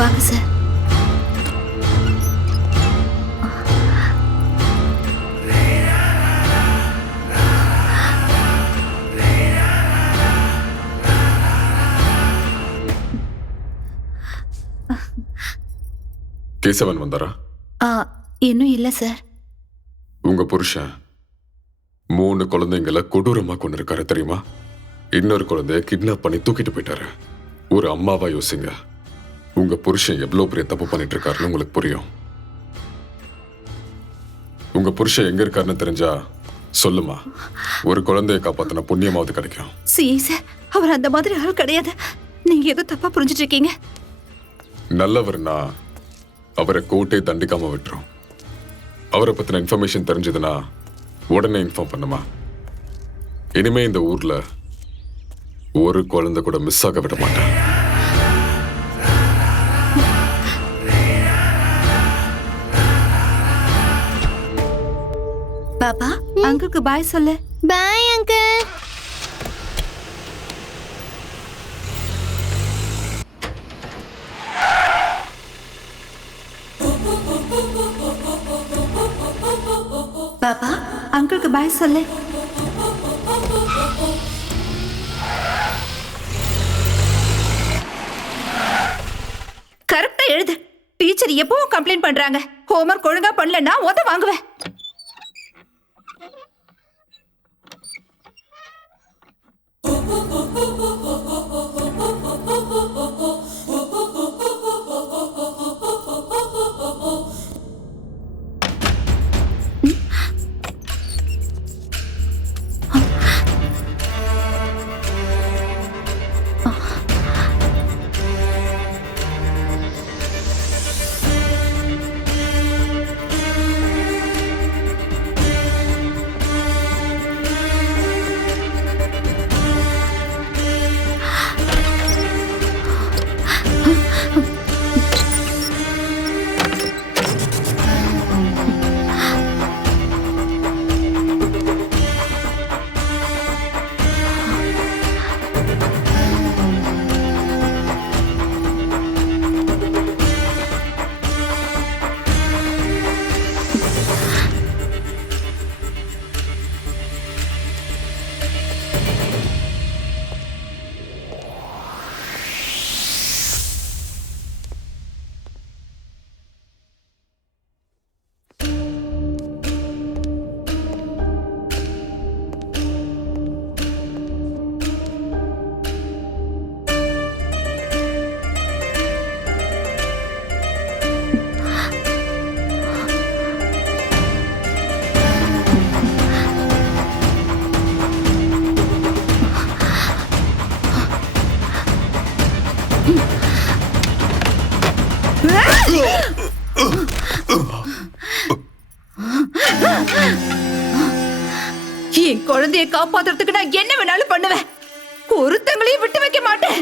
வாங்க சார். கேசவன் வந்தாரா? இன்னும் இல்ல சார். உங்க புருஷன் 3 குழந்தைங்களை கொடூரமா கொண்டு இருக்காரு தெரியுமா? இன்னொரு குழந்தைய கிட்னாப் பண்ணி தூக்கிட்டு போயிட்டாரு. ஒரு அம்மாவா யோசிங்க, உங்க புருஷன் எவ்வளவு பெரிய தப்பு பண்ணிட்டு இருக்காருன்னு உங்களுக்கு புரியும். உங்க புருஷன் எங்க இருக்காருன்னு தெரிஞ்சா சொல்லுமா, ஒரு குழந்தைய காப்பாத்தின புண்ணியமாவது கிடைக்கும். சார், அவர் அந்த மாதிரி ஆள் கிடையாது. நீங்க ஏதோ தப்பா புரிஞ்சிட்டு இருக்கீங்க. நல்லவர்னா அவரை கோர்ட்டே தண்டிக்காம விட்டுரும். அவரை பத்தின இன்ஃபர்மேஷன் தெரிஞ்சதுன்னா உடனே இன்ஃபார்ம் பண்ணுமா. இனிமே இந்த ஊர்ல ஒரு குழந்தை கூட மிஸ் ஆக விட மாட்டேன். பாப்பா, அங்கிளுக்கு பாய் சொல்லு. Bye uncle. பாப்பா, அங்கிளுக்கு பாய் சொல்லு. கரெக்டா எழுது. டீச்சர் எப்பவும் கம்ப்ளைண்ட் பண்றாங்க. ஹோம்வொர்க் ஒழுங்கா பண்ணலன்னா உத வாங்குவேன். என் குழந்தைய காப்பாத்துறதுக்கு நான் என்ன வேணாலும் பண்ணுவேன். ஒருத்தங்களையும் விட்டு வைக்க மாட்டேன்.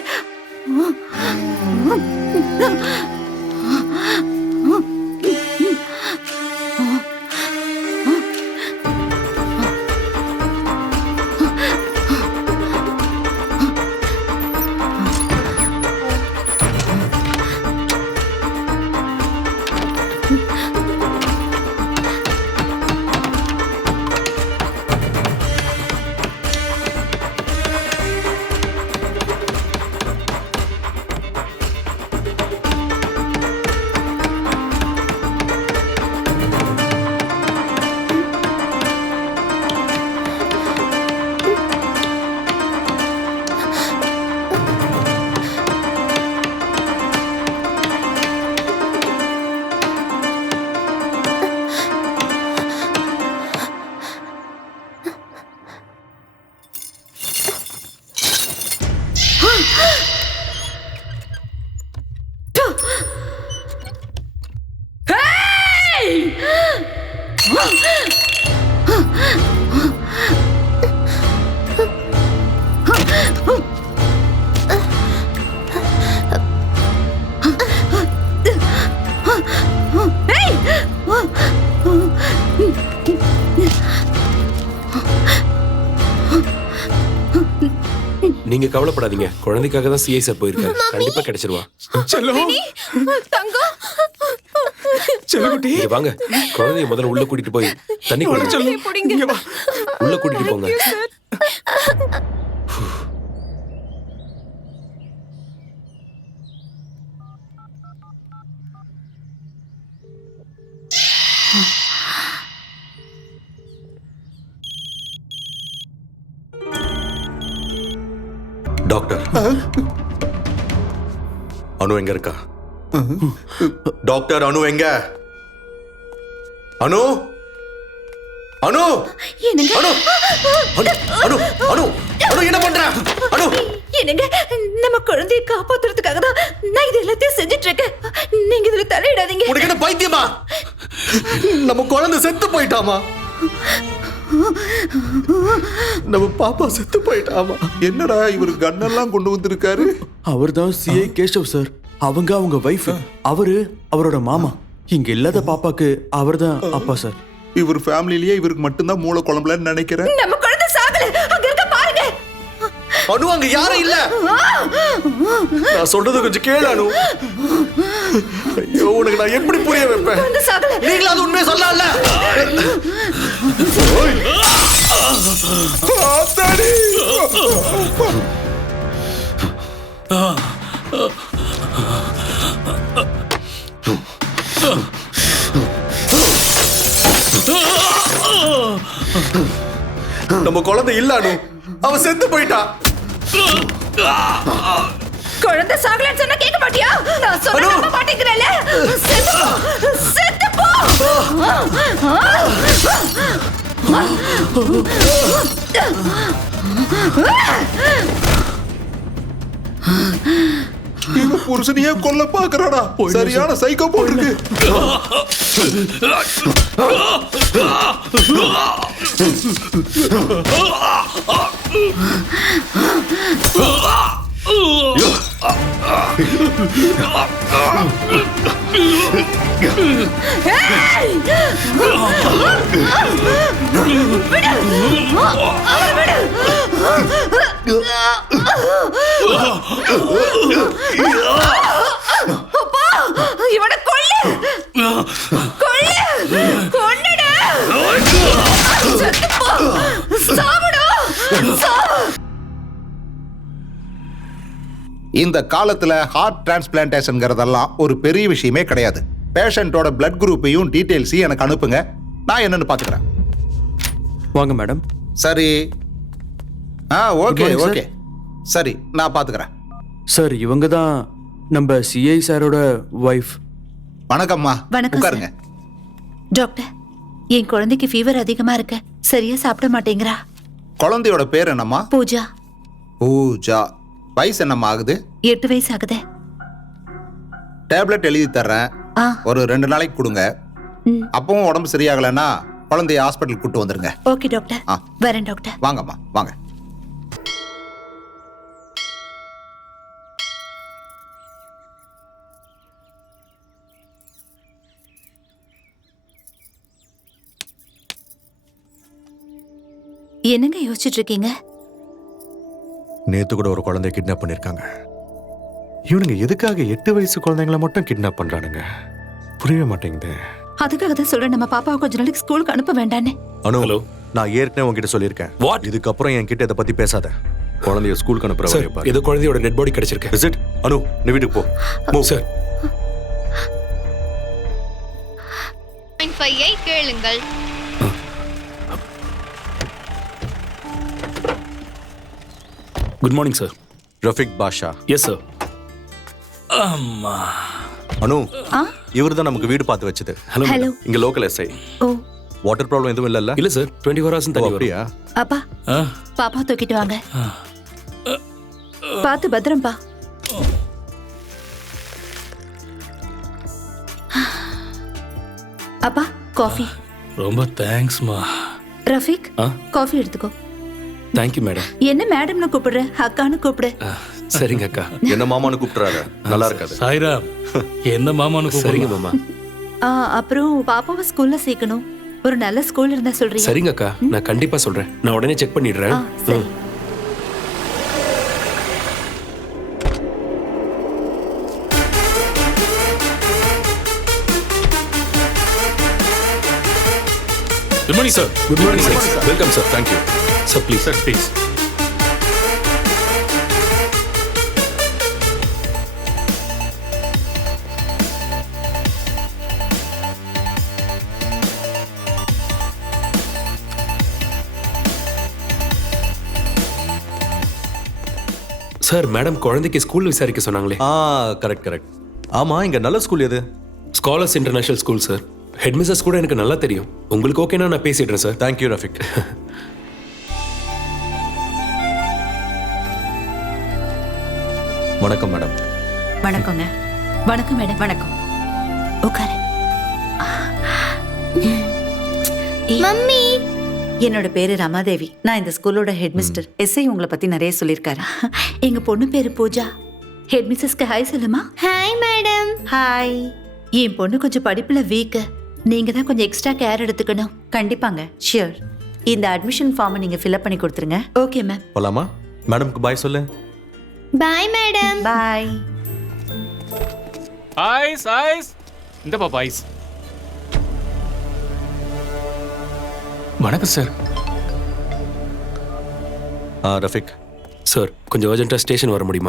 நீங்க கவலைப்படாதீங்க, குழந்தைக்காக தான் சிஐ சார் போயிருக்காரு. கண்டிப்பா கிடைச்சிருவா. செல்லம் தங்கம் செல்லக்குட்டி இங்க வாங்க, குழந்தைய முதல்ல உள்ள கூட்டிட்டு போய் தண்ணி குடிங்க. செல்லம் இங்க வா. உள்ள கூட்டிட்டு போங்க. டாக்டர், அனு எங்க இருக்கா? டாக்டர், அனு எங்க? அனு அனு என்னங்க அனு அனு அனு அனு அனு என்ன பண்ற? அனு என்னங்க, நம்ம குழந்தையை காப்பாத்துறதுக்காக தான் நான் இது எல்லாத்தையும் செஞ்சுட்டு இருக்கேன். நீங்க இதுல தலையிடாதீங்க. உனக்கு என்ன பைத்தியமா? நம்ம குழந்தை செத்து போயிட்டாமா? நம்ம பாப்பா செத்து போயிட்டாமா? என்னடா இவர் கண்ணெல்லாம் கொண்டு வந்திருக்காரு? அவர்தான் சிஐ கேஷவ் சார். அவங்க வைஃப். அவரோட மாமா. இங்க இல்லாத பாப்பாக்கு அவர்தான் அப்பா சார். இவர் ஃபேமிலிலேயே இவருக்கு மட்டும்தான் மூளை குழம்புலன்னு நினைக்கிறேன். நம்ம குழந்தை சாகல, அங்க இருக்க பாருங்க. அனு அங்க யாரும் இல்ல. நான் சொல்றது கொஞ்சம் கேளு அனு. ஐயோ, உனக்கு நான் எப்படி புரிய வைப்பேன்? குழந்தை சாகல. நீங்களாவது உண்மையை சொல்லல. நம்ம குழந்தை இல்ல அனு, அவ செத்து போயிட்டா. குழந்தை சாகலன்னு சொன்னா கேட்க மாட்டியா? நான் சொன்னா நம்ப மாட்டேங்கிறேன்ல. செத்து போ. இவ புருஷனையே கொல்ல பாக்குறாடா. சரியான சைக்கோ போட்டுருக்கு. இவனை கொல்லு. கொன்னுடு. செத்து போ. சாவுடா. சாவு. இந்த காலத்துல ஹார்ட் டிரான்ஸ்பிளான்டேஷன்ங்கிறதெல்லாம் ஒரு பெரிய விஷயமே கிடையாது. பேஷண்டோட பிளட் குரூப்பையும் டீடைல்ஸையும் எனக்கு அனுப்புங்க, நான் என்னன்னு பாத்துக்கிறேன். வாங்க மேடம். சரி. ஓகே Good morning, ஓகே சரி, நான் பாத்துக்கிறேன். சார், இவங்க தான் நம்ம சிஐ சாரோட வைஃப். வணக்கம்மா. வணக்கம் உட்காருங்க. டாக்டர், என் குழந்தைக்கு ஃபீவர் அதிகமா இருக்கு. சரியா சாப்பிட மாட்டேங்கிறா. குழந்தையோட பேர் என்னம்மா? பூஜா. பூஜா. வயசு என்னம்மா ஆகுது? 8 வயசு ஆகுது. டேப்லெட் எழுதி தர்றேன், ஒரு 2 நாளைக்கு கொடுங்க. அப்பவும் உடம்பு சரியாகலன்னா குழந்தைய ஹாஸ்பிட்டல் கூட்டு வந்துருங்க. Okay doctor. வரேன் டாக்டர். வாங்கம்மா வாங்க. என்னங்க யோசிச்சுட்டு இருக்கீங்க? நேத்து கூட ஒரு குழந்தைய கிட்னாப் பண்ணிருக்காங்க. இவனுங்க எதுக்காக 8 வயசு குழந்தைங்களை மட்டும் கிட்னாப் பண்றானுங்க? புரியவே மாட்டேங்குது. அதுக்காக தான் சொல்றேன், நம்ம பாப்பாவை கொஞ்ச நாளைக்கு ஸ்கூலுக்கு அனுப்ப வேண்டான்னு. அனு, Hello. நான் ஏற்கனவே உன்கிட்ட சொல்லியிருக்கேன். What? இதுக்கப்புறம் என்கிட்ட இதை பத்தி பேசாத. குழந்தைய ஸ்கூலுக்கு அனுப்புற சார், வரைய பாரு. ஏதோ குழந்தையோட டெட் பாடி கிடைச்சிருக்கு. விசிட். அனு, நீ வீட்டுக்கு போ. Move. சார், 5 கேளுங்கள். Good morning sir. Rafiq Basha. Yes sir. அம்மா. அனு, இவர்தான் நமக்கு வீடு பார்த்து வச்சது. ஹலோ. ஹலோ. இங்க local SI. Oh, water problem எதுவும் இல்லல்ல? இல்ல சார், 24 hours தண்ணி வரும். அப்படியா? அப்பா ஆ, பாப்பா தூக்கிட்டு வாங்க. பார்த்து பத்திரம்பா. அப்பா காஃபி. ரொம்ப தேங்க்ஸ்மா. ரஃபீக், ஆ? காஃபி எடுத்துக்கோ. Thank you madam. என்ன மேடம்னு கூப்பிடுற? அக்கான்னு கூப்பிடு. சரிங்க அக்கா. என்ன மாமான்னு கூப்பிட்டுறாரு, நல்லா இருக்காது. சாய்ராம், என்ன மாமானு சரிங்க மாமா. அப்புறம் பாப்பாவை ஸ்கூல்ல சேர்க்கணும். ஒரு நல்ல ஸ்கூல் இருந்தா சொல்றீங்க? சரிங்க அக்கா, நான் கண்டிப்பா சொல்றேன். நான் உடனே செக் பண்ணிடுறேன். சரி. Good morning sir. Good morning sir. Welcome sir. Thank you sir. Please sir please. Sir madam குழந்தைக்கு ஸ்கூல் விசாரிக்க சொன்னாங்களே. Correct correct. ஆமா, இங்க நல்ல ஸ்கூல் எது? Scholars international school sir. Head Mrs கூட எனக்கு நல்லா தெரியும். உங்களுக்கு ஓகேனா நான் பேசிடுறேன் சார். தேங்க்யூ ரஃபிக். வணக்கம் மேடம். வணக்கங்க. வணக்கம் மேடம். வணக்கம். உட்காரு. மம்மி, என்னோட பேரு ரமாதேவி. நான் இந்த ஸ்கூலோட ஹெட் மிஸ்டர். எஸ்ஐ உங்களை பத்தி நிறைய சொல்லியிருக்காரு. எங்க பொண்ணு பேரு பூஜா. ஹெட் மிஸ்ஸஸ்க்கு ஹாய் சொல்லுமா. Hi madam. ஹாய். என் பொண்ணு கொஞ்சம் படிப்புல வீக். நீங்க தான் கொஞ்சம் எக்ஸ்ட்ரா கேர் எடுத்துக்கணும். கண்டிப்பாங்க. ஷியோர். இந்த அட்மிஷன் ஃபார்மை நீங்க ஃபில்அப் பண்ணி கொடுத்துருங்க. Okay ma'am. போலாமா? மேடம்க்கு பாய் சொல்லு. Bye madam. Bye. Ice ice. இந்த பாப்பா ஐஸ். வணக்கம் சார். ரஃபிக் சார், கொஞ்சம் அர்ஜென்ட்டாக ஸ்டேஷன் வர முடியுமா?